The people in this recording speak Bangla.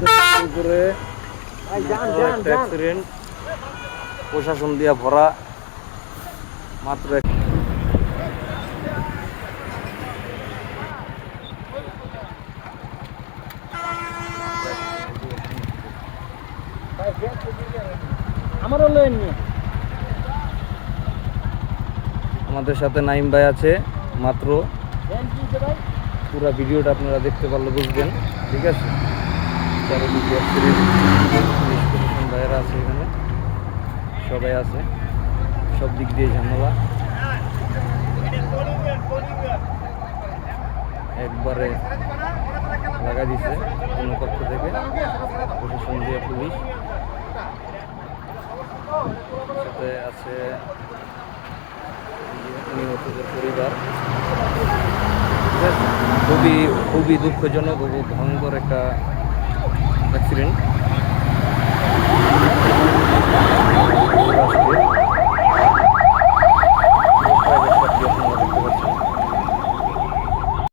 উপরে একটা অ্যাক্সিডেন্ট, প্রশাসন দিয়া ভরা মাত্র আমাদের সাথে নাইম ভাই আছে মাত্র। পুরো ভিডিওটা আপনারা দেখতে পারলে বুঝবেন, ঠিক আছে। চারিদিকে পুলিশ ভাইয়েরা আছে, এখানে সবাই আছে, সব দিক দিয়ে ঝামেলা একবারে লাগা দিছে কোনো পক্ষ থেকে, প্রশাসন দিয়ে পুলিশ সাথে আছে নিহতদের পরিবার। ঠিক আছে, খুবই খুবই দুঃখজনক ও ভয়ঙ্কর একটা অ্যাক্সিডেন্ট।